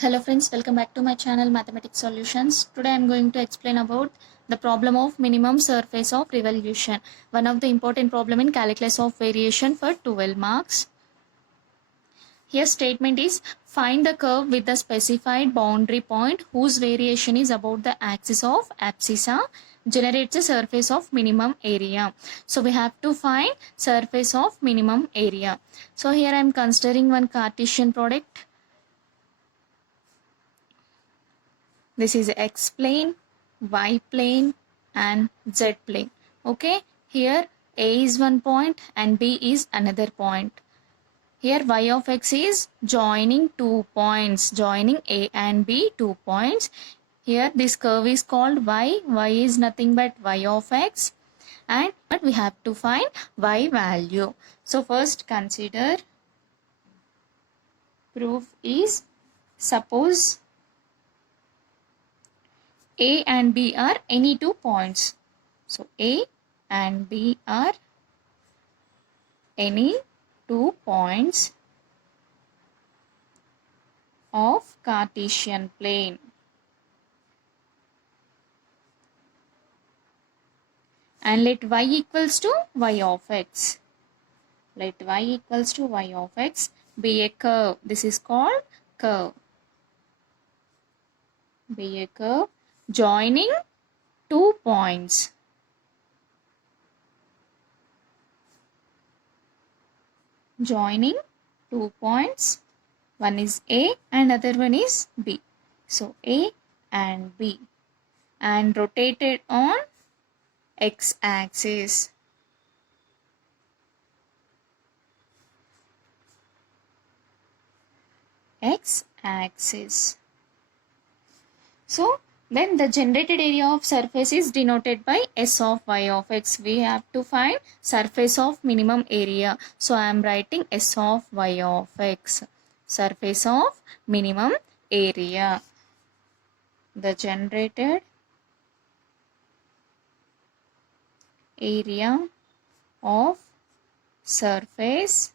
Hello friends, welcome back to my channel Mathematics Solutions. Today I am going to explain about the problem of minimum surface of revolution. One of the important problem in calculus of variation for 12 marks. Here statement is find the curve with the specified boundary point whose variation is about the axis of abscissa generates a surface of minimum area. So we have to find surface of minimum area. So here I am considering one Cartesian product. This is x plane, y plane and z plane. Okay, here A is one point and B is another point. Here y of x is joining 2 points, joining A and B 2 points. Here this curve is called y. Y is nothing but y of x, and but we have to find y value. So first consider proof is, suppose A and B are any 2 points. So A and B are any 2 points of Cartesian plane. And let y equals to y of x. Let y equals to y of x be a curve. This is called curve. Be a curve joining 2 points. Joining 2 points. One is A and other one is B. So A and B. And rotated on x-axis. X-axis. So then the generated area of surface is denoted by S of y of x. We have to find surface of minimum area. So I am writing S of y of x. Surface of minimum area. The generated area of surface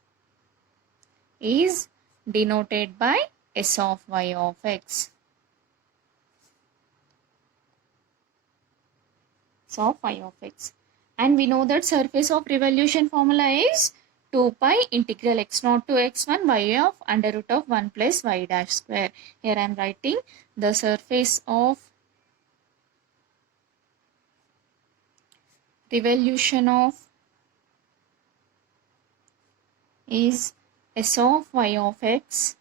is denoted by S of y of x. Of y of x. And we know that surface of revolution formula is 2 pi integral x0 to x1 y of under root of 1 plus y dash square. Here I am writing the surface of revolution of is S of y of x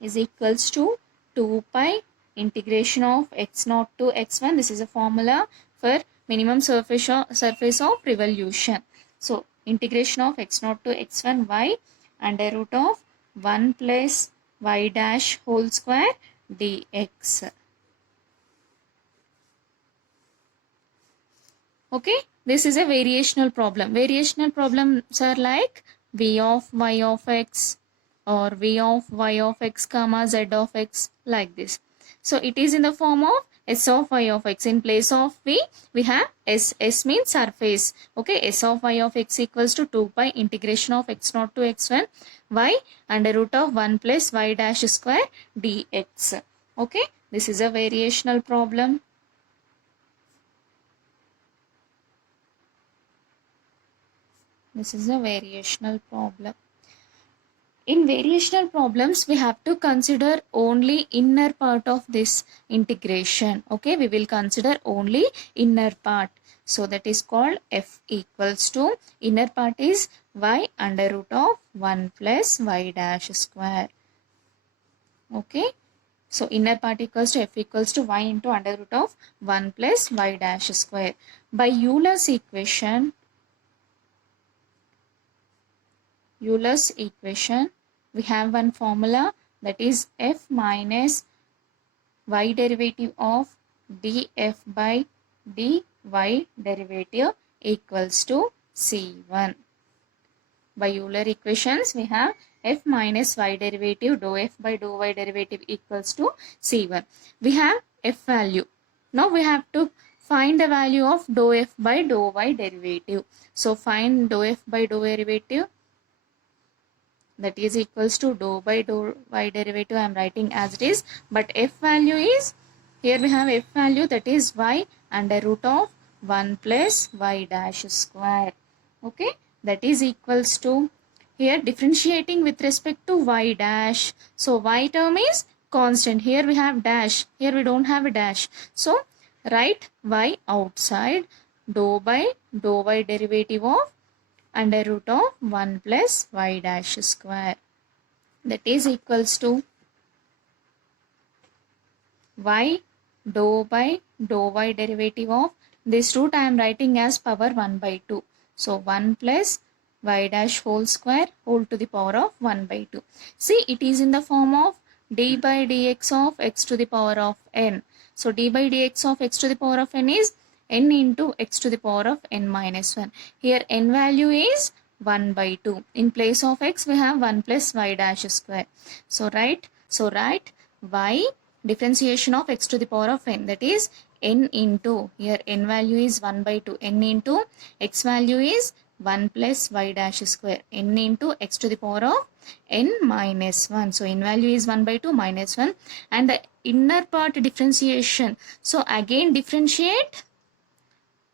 is equals to 2 pi integration of x0 to x1. This is a formula for minimum surface of revolution. So integration of x0 to x1 y under root of 1 plus y dash whole square dx. Okay, this is a variational problem. Variational problems are like v of y of x or v of y of x comma z of x, like this. So it is in the form of S of y of x. In place of v, we have S. S means surface. Okay, S of y of x equals to 2 pi integration of x0 to x1 y under root of 1 plus y dash square dx. Okay, this is a variational problem. This is a variational problem. In variational problems, we have to consider only inner part of this integration. Okay, we will consider only inner part. So that is called f equals to, inner part is y under root of 1 plus y dash square. Okay, so inner part equals to f equals to y into under root of 1 plus y dash square. By Euler's equation, we have one formula, that is f minus y derivative of df by dy derivative equals to C1. By Euler equations, we have f minus y derivative dou f by dou y derivative equals to C1. We have f value. Now we have to find the value of dou f by dou y derivative. So find dou f by dou y derivative. that is equals to dou by dou y derivative I am writing as it is, but f value is, here we have f value, that is y under root of 1 plus y dash square. Okay, that is equals to, here differentiating with respect to y dash, so y term is constant, here we have dash, here we don't have a dash, so write y outside, dou by dou y derivative of under root of 1 plus y dash square, that is equals to y dou by dou y derivative of this root I am writing as power 1 by 2. So 1 plus y dash whole square whole to the power of 1 by 2. See, it is in the form of d by dx of x to the power of n. So d by dx of x to the power of n is n into x to the power of n minus 1. Here n value is 1 by 2. In place of x we have 1 plus y dash square. So write y differentiation of x to the power of n, that is n into, here n value is 1 by 2, n into x value is 1 plus y dash square, n into x to the power of n minus 1. So n value is 1 by 2 minus 1, and the inner part differentiation, so again differentiate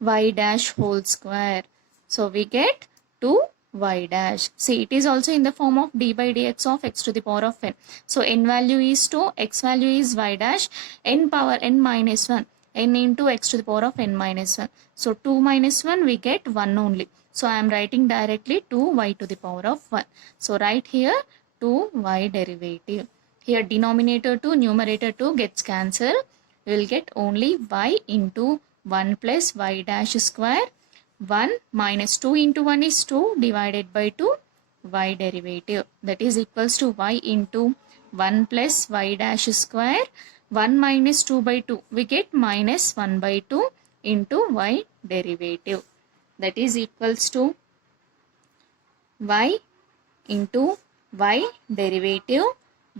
y dash whole square, so we get 2 y dash. See, it is also in the form of d by dx of x to the power of n. So n value is 2, x value is y dash, n power n minus 1, n into x to the power of n minus 1. So 2 minus 1 we get 1 only. So I am writing directly 2y to the power of 1. So write here 2y derivative. Here denominator 2, numerator 2 gets cancelled. We will get only y into 1 plus y dash square. 1 minus 2 into 1 is 2 divided by 2 y derivative, that is equals to y into 1 plus y dash square. 1 minus 2 by 2 we get minus 1 by 2 into y derivative, that is equals to y into y derivative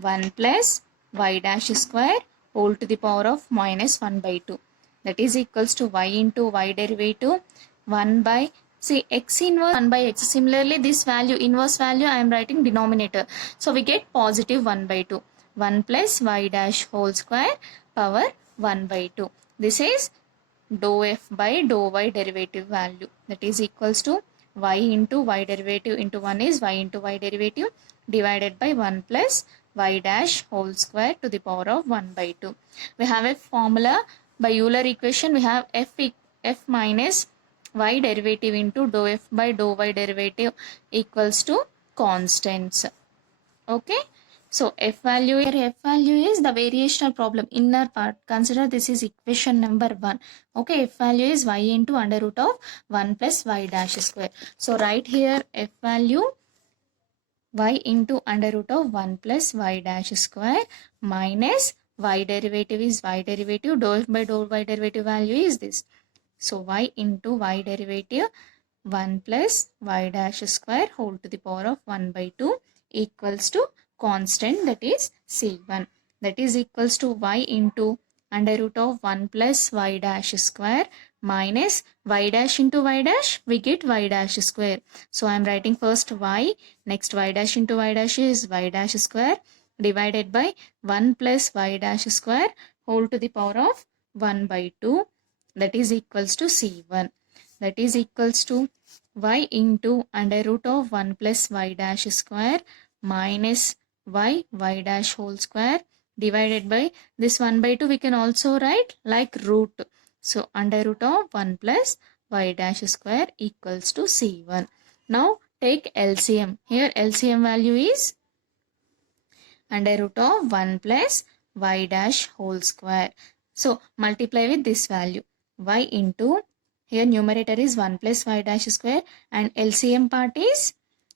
1 plus y dash square whole to the power of minus 1 by 2, that is equals to y into y derivative 1 by, see, x inverse 1 by x. Similarly, this value, inverse value, I am writing denominator. So we get positive 1 by 2. 1 plus y dash whole square power 1 by 2. This is dou f by dou y derivative value, that is equals to y into y derivative into 1 is y into y derivative divided by 1 plus y dash whole square to the power of 1 by 2. We have a formula by Euler equation. We have f minus y derivative into dou f by dou y derivative equals to constants. Okay, so f value is the variational problem, inner part. Consider this is equation number 1. Okay, f value is y into under root of 1 plus y dash square. So write here f value y into under root of 1 plus y dash square minus y derivative is y derivative, dou f by dou y derivative value is this. So y into y derivative 1 plus y dash square whole to the power of 1 by 2 equals to constant, that is C1, that is equals to y into under root of 1 plus y dash square minus y dash into y dash, we get y dash square. So I am writing first y, next y dash into y dash is y dash square divided by 1 plus y dash square whole to the power of 1 by 2, that is equals to C1, that is equals to y into under root of 1 plus y dash square minus y dash whole square divided by this 1 by 2 we can also write like root. So under root of 1 plus y dash square equals to C1. Now take LCM. Here LCM value is under root of 1 plus y dash whole square. So multiply with this value, y into, here numerator is 1 plus y dash square and LCM part is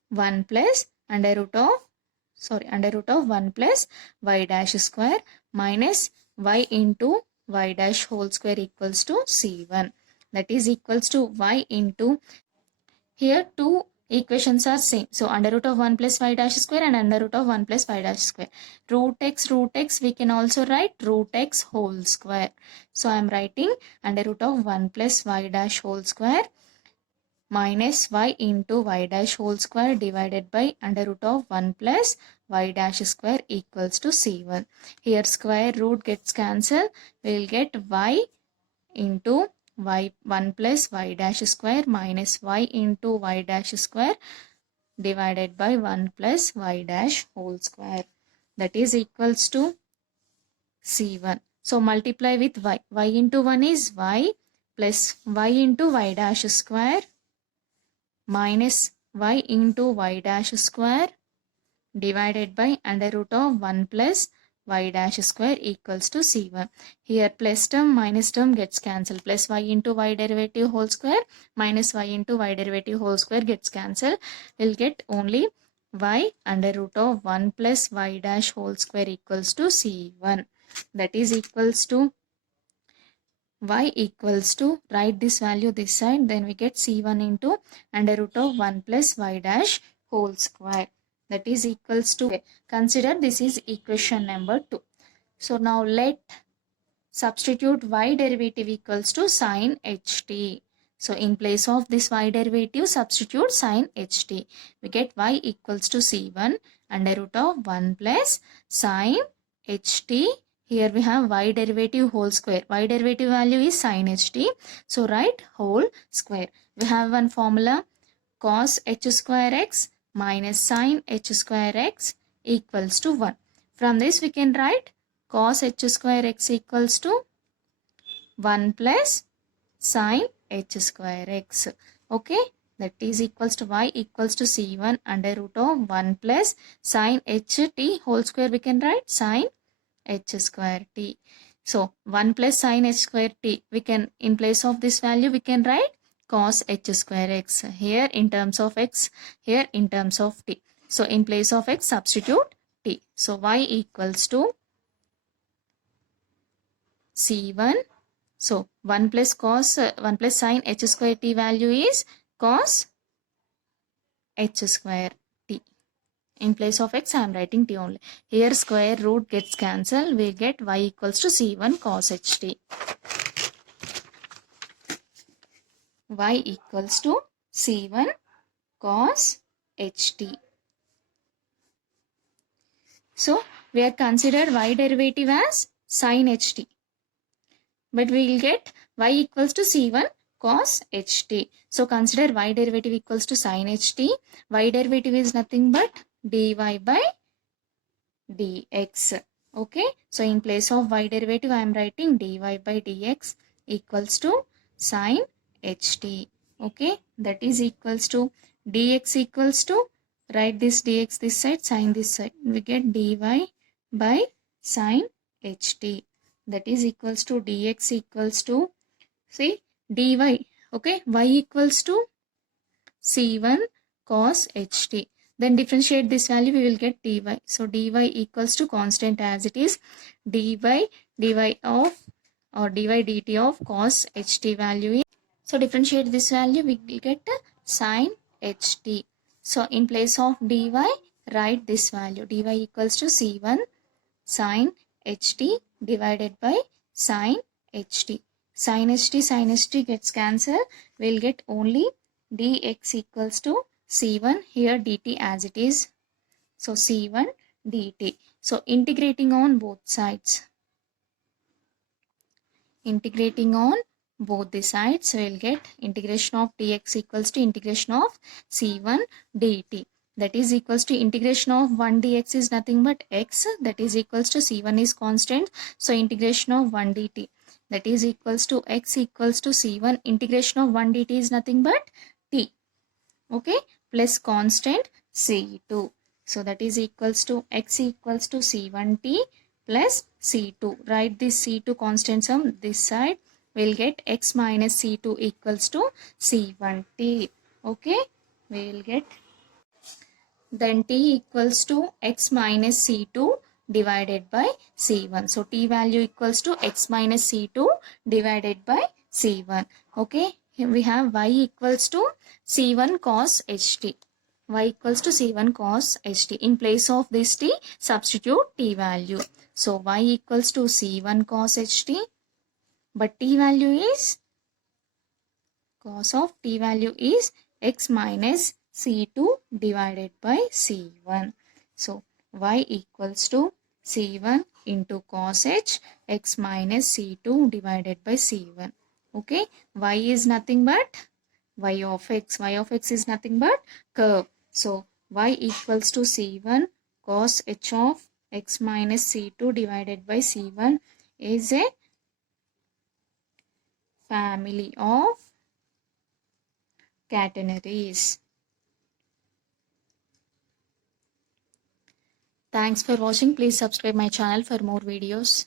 1 plus under root of 1 plus y dash square minus y into y dash whole square equals to C1, that is equals to y into, here two equations are same. So under root of 1 plus y dash square and under root of 1 plus y dash square. Root x we can also write root x whole square. So I am writing under root of 1 plus y dash whole square minus y into y dash whole square divided by under root of 1 plus y dash square equals to c1. Here square root gets cancelled. We will get y into y 1 plus y dash square minus y into y dash square divided by 1 plus y dash whole square. That is equals to c1. So multiply with y. Y into 1 is y plus y into y dash square minus y into y dash square divided by under root of 1 plus y dash square equals to c1. Here plus term minus term gets cancelled. Plus y into y derivative whole square minus y into y derivative whole square gets cancelled. We'll get only y under root of 1 plus y dash whole square equals to c1. That is equals to y equals to, write this value this side, then we get c1 into under root of 1 plus y dash whole square. That is equals to, consider this is equation number 2. So now let substitute y derivative equals to sin ht. So in place of this y derivative, substitute sin ht. We get y equals to c1 under root of 1 plus sin ht. Here we have y derivative whole square. Y derivative value is sin ht. So write whole square. We have one formula, cos h square x minus sin h square x equals to 1. From this we can write cos h square x equals to 1 plus sin h square x. Okay, that is equals to y equals to c1 under root of 1 plus sin ht whole square. We can write sin h square t. So 1 plus sin h square t, we can, in place of this value we can write cos h square x. Here in terms of x, here in terms of t. So in place of x substitute t. So y equals to c1. So 1 plus cos 1 plus sin h square t value is cos h square t. In place of x I am writing t only. Here square root gets cancelled. We get y equals to c1 cos ht. Y equals to c1 cos ht. So we are considered y derivative as sin ht. But we will get y equals to c1 cos ht. So consider y derivative equals to sin ht. Y derivative is nothing but dy by dx. Okay. So in place of y derivative I am writing dy by dx equals to sin ht. Okay. That is equals to dx equals to, write this dx this side, sin this side. We get dy by sin ht. That is equals to dx equals to, see, dy. Okay, y equals to c1 cos ht. Then differentiate this value, we will get dy. So dy equals to constant as it is, dy of or dy dt of cos ht value is, so differentiate this value, we will get sin ht. So in place of dy, write this value, dy equals to c1 sin ht divided by sin ht. Sin ht gets cancelled. We'll get only dx equals to c1, here dt as it is. So c1 dt. So integrating on both sides. Integrating on both the sides, so we'll get integration of dx equals to integration of c1 dt. That is equals to integration of 1 dx is nothing but x, that is equals to c1 is constant. So integration of 1 dt, that is equals to x equals to c1, integration of 1 dt is nothing but t. Okay, plus constant c2. So that is equals to x equals to c1t plus c2. Write this c2 constant sum this side. We'll get x minus c2 equals to c1t. Okay, we will get, then t equals to x minus c2 divided by c1. So t value equals to x minus c2 divided by c1. Okay, here we have y equals to c1 cos ht. Y equals to c1 cos ht. In place of this t, substitute t value. So y equals to c1 cos ht, but t value is Cos of t value is x minus c2 divided by c1. So y equals to c1 into cos h x minus c2 divided by c1. Okay, y is nothing but y of x. Y of x is nothing but curve. So y equals to c1 cos h of x minus c2 divided by c1 is a family of catenaries. Thanks for watching. Please subscribe my channel for more videos.